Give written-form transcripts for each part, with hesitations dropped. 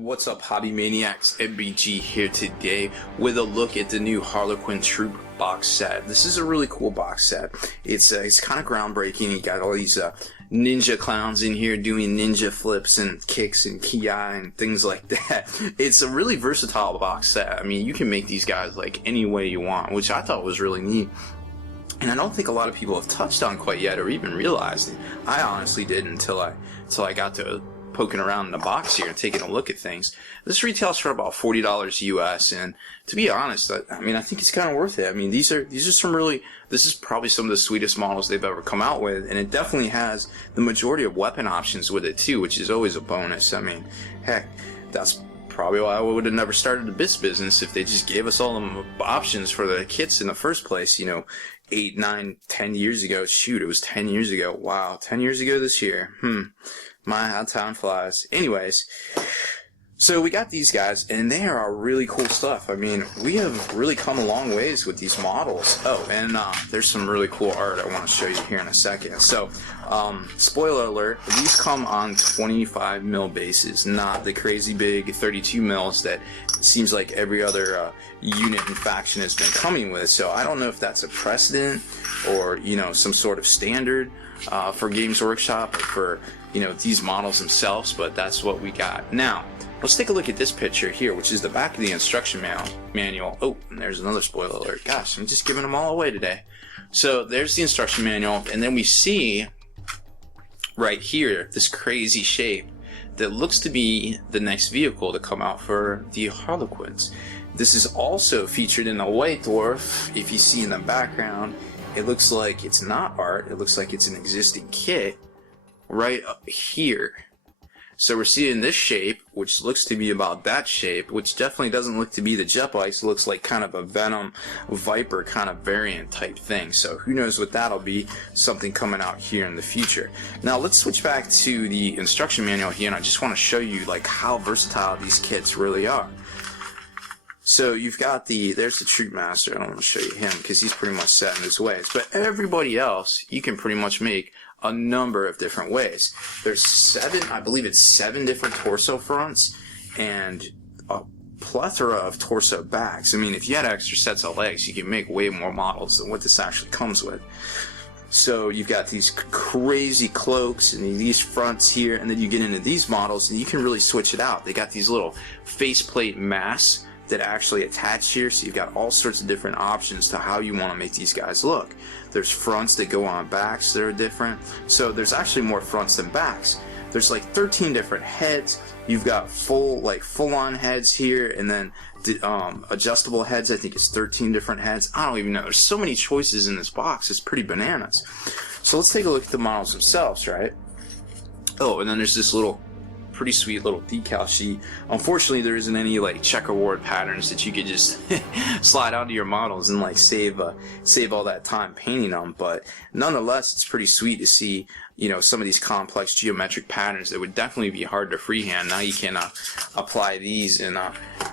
What's up, hobby maniacs? MBG here today with a look at the new Harlequin Troupe box set. This is a really cool box set. It's kind of groundbreaking. You got all these ninja clowns in here doing ninja flips and kicks and ki and things like that. It's a really versatile box set. I mean, you can make these guys like any way you want, which I thought was really neat. And I don't think a lot of people have touched on quite yet or even realized it. I honestly didn't until I got to poking around in the box here and taking a look at things. This retails for about $40 US, and to be honest, I mean, I think it's kind of worth it. I mean, these are some really, this is probably some of the sweetest models they've ever come out with, and it definitely has the majority of weapon options with it too, which is always a bonus. I mean, heck, that's probably why I would have never started a business if they just gave us all the options for the kits in the first place, you know, 8, 9, 10 years ago. Shoot, it was 10 years ago. Wow, 10 years ago this year. My, how time flies. Anyways, so we got these guys, and they are really cool stuff. I mean, we have really come a long ways with these models. Oh, and there's some really cool art I want to show you here in a second. So, spoiler alert, these come on 25 mil bases, not the crazy big 32 mils that it seems like every other unit and faction has been coming with. So I don't know if that's a precedent or, you know, some sort of standard for Games Workshop or for, you know, these models themselves, but that's what we got. Now, let's take a look at this picture here, which is the back of the instruction manual. Oh, and there's another spoiler alert. Gosh, I'm just giving them all away today. So there's the instruction manual, and then we see right here this crazy shape that looks to be the next vehicle to come out for the Harlequins. This is also featured in the White Dwarf. If you see in the background, it looks like it's not art. It looks like it's an existing kit right up here. So we're seeing this shape, which looks to be about that shape, which definitely doesn't look to be the jet bikes. It looks like kind of a Venom Viper kind of variant type thing. So who knows what that'll be, something coming out here in the future. Now let's switch back to the instruction manual here, and I just want to show you like how versatile these kits really are. So you've got there's the Troop Master. I don't want to show you him because he's pretty much set in his ways. But everybody else, you can pretty much make a number of different ways. There's 7, I believe it's 7 different torso fronts and a plethora of torso backs. I mean, if you had extra sets of legs, you could make way more models than what this actually comes with. So you've got these crazy cloaks and these fronts here, and then you get into these models and you can really switch it out. They got these little faceplate masks that actually attach here, so you've got all sorts of different options to how you want to make these guys look. There's fronts that go on backs that are different, so there's actually more fronts than backs. There's like 13 different heads. You've got full-on heads here, and then adjustable heads. I think it's 13 different heads. I don't even know. There's so many choices in this box. It's pretty bananas. So let's take a look at the models themselves, right? Oh, and then there's this little pretty sweet little decal sheet. Unfortunately, there isn't any like checkerboard patterns that you could just slide onto your models and like save all that time painting them. But nonetheless, it's pretty sweet to see, you know, some of these complex geometric patterns that would definitely be hard to freehand. Now you can apply these and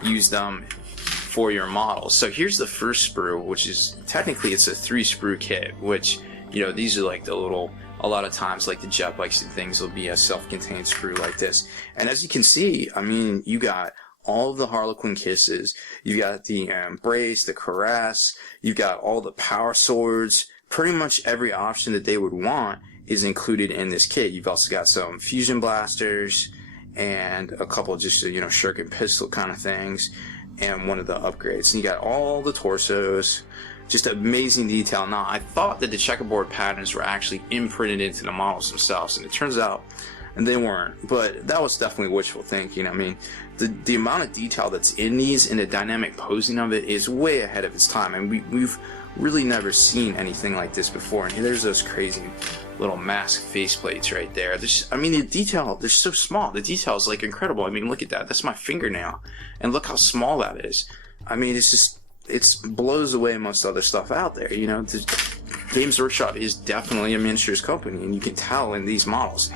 use them for your models. So here's the first sprue, which is technically it's a 3 sprue kit, which, you know, these are like the little, a lot of times like the jet bikes and things will be a self-contained sprue like this. And as you can see, I mean, you got all of the Harlequin kisses, you got the embrace, the caress, you got all the power swords. Pretty much every option that they would want is included in this kit. You've also got some fusion blasters and a couple of just, you know, shuriken pistol kind of things, and one of the upgrades. And you got all the torsos. Just amazing detail. Now, I thought that the checkerboard patterns were actually imprinted into the models themselves, and it turns out they weren't. But that was definitely wishful thinking. I mean, the amount of detail that's in these and the dynamic posing of it is way ahead of its time, and we've really never seen anything like this before. And there's those crazy little mask faceplates right there. I mean, the detail, they're so small. The detail is like incredible. I mean, look at that. That's my fingernail, and look how small that is. I mean, it's just, it blows away most other stuff out there. You know, the Games Workshop is definitely a miniatures company, and you can tell in these models.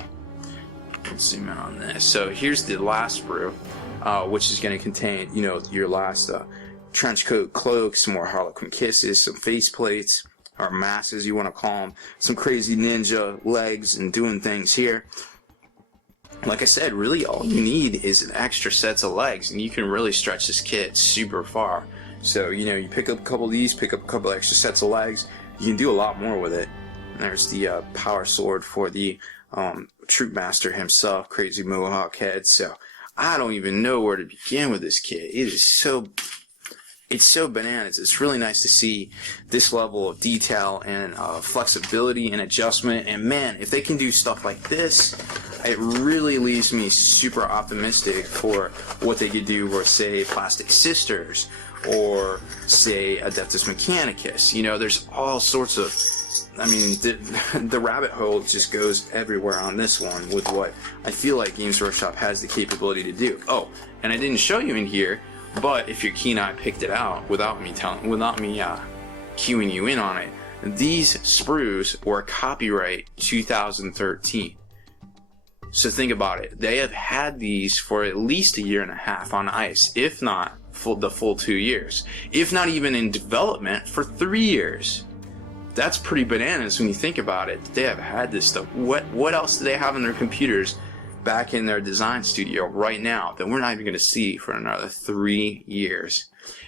Let's zoom in on this. So here's the last sprue, which is going to contain, you know, your last trench coat cloak, some more Harlequin kisses, some faceplates, or masks as you want to call them, some crazy ninja legs and doing things here. like I said, really all you need is an extra sets of legs, and you can really stretch this kit super far. So, you know, you pick up a couple of these, pick up a couple extra sets of legs, you can do a lot more with it. And there's the power sword for the Troop Master himself, Crazy Mohawk Head. So I don't even know where to begin with this kit. It's so bananas. It's really nice to see this level of detail and flexibility and adjustment. And man, if they can do stuff like this, it really leaves me super optimistic for what they could do with, say, Plastic Sisters or, say, Adeptus Mechanicus. You know, there's all sorts of... I mean, the rabbit hole just goes everywhere on this one with what I feel like Games Workshop has the capability to do. Oh, and I didn't show you in here, but if your keen eye picked it out without me cueing you in on it, these sprues were copyright 2013. So think about it. They have had these for at least a year and a half on ice, if not the full 2 years, if not even in development for 3 years. That's pretty bananas when you think about it. They have had this stuff. What else do they have in their computers back in their design studio right now that we're not even going to see for another 3 years?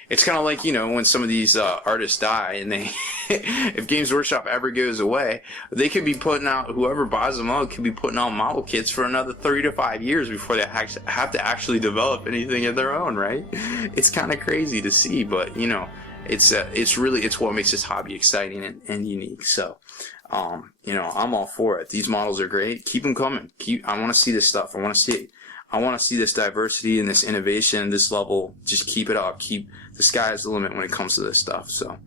It's kind of like, you know, when some of these artists die and they, if Games Workshop ever goes away, they could be putting out, whoever buys them out could be putting out model kits for another 3 to 5 years before they have to actually develop anything of their own, right? It's kind of crazy to see, but, you know, it's what makes this hobby exciting and unique. So, you know, I'm all for it. These models are great. Keep them coming. I want to see this stuff. I want to see it. I want to see this diversity and this innovation, this level. Just keep it up. The sky is the limit when it comes to this stuff. So,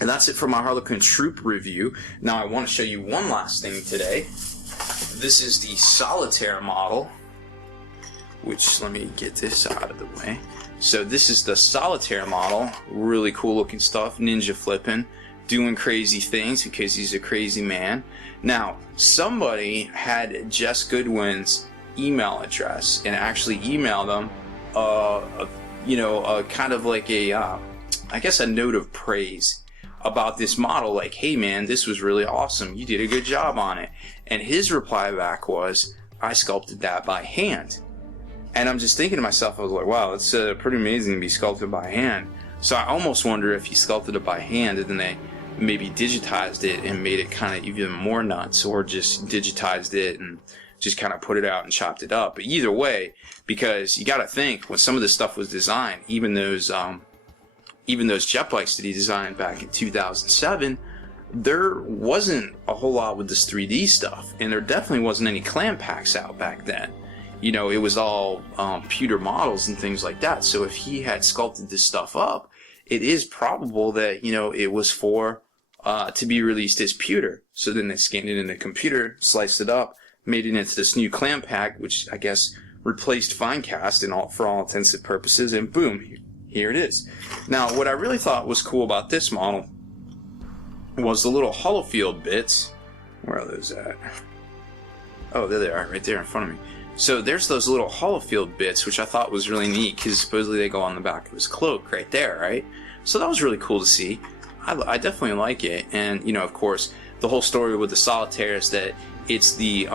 and that's it for my Harlequin Troupe review. Now I want to show you one last thing today. This is the Solitaire model, which, let me get this out of the way. So this is the Solitaire model. Really cool looking stuff. Ninja flipping, doing crazy things because he's a crazy man. Now, somebody had Jess Goodwin's email address and actually emailed them, kind of like I guess a note of praise about this model. Like, hey man, this was really awesome. You did a good job on it. And his reply back was, I sculpted that by hand. And I'm just thinking to myself, I was like, wow, it's pretty amazing to be sculpted by hand. So I almost wonder if he sculpted it by hand and then they maybe digitized it and made it kind of even more nuts, or just digitized it and just kind of put it out and chopped it up. But either way, because you got to think, when some of this stuff was designed, even those jet bikes that he designed back in 2007, there wasn't a whole lot with this 3D stuff, and there definitely wasn't any clam packs out back then. You know, it was all pewter models and things like that. So if he had sculpted this stuff up, it is probable that, you know, it was for to be released as pewter. So then they scanned it in the computer, sliced it up, made it into this new clam pack, which I guess replaced fine cast for all intents and purposes, and boom, here it is. Now, what I really thought was cool about this model was the little hollow field bits. Where are those at? Oh, there they are, right there in front of me. So there's those little hollow field bits, which I thought was really neat, because supposedly they go on the back of his cloak right there, right? So that was really cool to see. I definitely like it. And, you know, of course, the whole story with the Solitaire is that it's the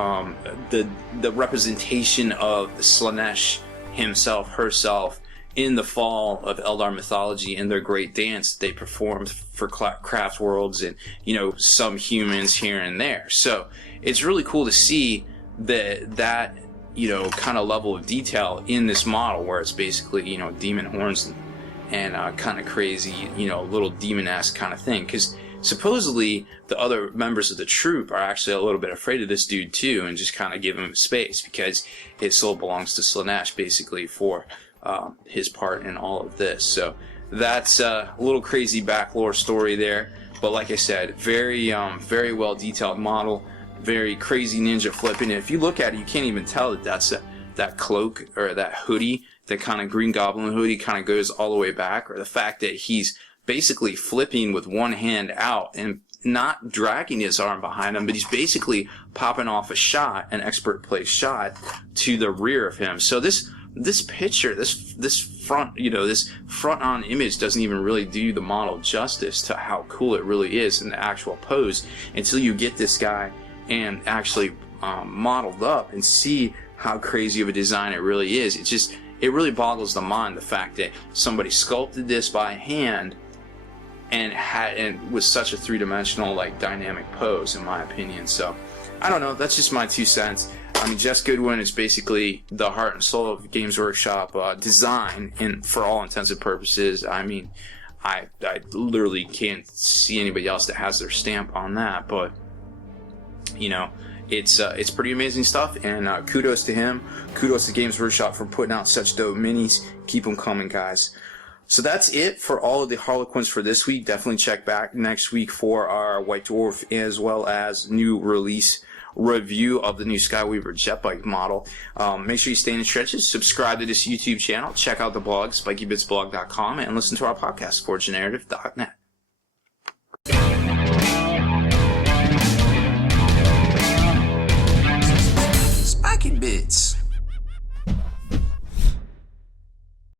representation of Slaanesh himself, herself, in the fall of Eldar mythology and their great dance they performed for craft worlds and, you know, some humans here and there. So it's really cool to see that you know, kind of level of detail in this model, where it's basically, you know, demon horns and kind of crazy, you know, little demon-esque kind of thing. Because supposedly the other members of the troupe are actually a little bit afraid of this dude too, and just kind of give him space because his soul belongs to Slaanesh, basically, for his part in all of this. So that's a little crazy back lore story there. But like I said, very well detailed model. Very crazy ninja flipping. And if you look at it, you can't even tell that that's that cloak or that hoodie, that kind of Green Goblin hoodie, kind of goes all the way back, or the fact that he's basically flipping with one hand out and not dragging his arm behind him, but he's basically popping off a shot, an expert play shot, to the rear of him. So this picture, this front, you know, this front on image doesn't even really do the model justice to how cool it really is in the actual pose until you get this guy and actually modeled up and see how crazy of a design it really is. It really boggles the mind, the fact that somebody sculpted this by hand and was such a three-dimensional, like, dynamic pose, in my opinion. So I don't know, that's just my 2 cents. I mean, Jess Goodwin is basically the heart and soul of Games Workshop design, and for all intents and purposes, I mean, I literally can't see anybody else that has their stamp on that. But you know, it's pretty amazing stuff, and kudos to him. Kudos to Games Workshop for putting out such dope minis. Keep them coming, guys. So that's it for all of the Harlequins for this week. Definitely check back next week for our White Dwarf as well as new release review of the new Skyweaver jet bike model. Make sure you stay in the stretches, subscribe to this YouTube channel, check out the blog, spikybitsblog.com, and listen to our podcast, forgenarrative.net.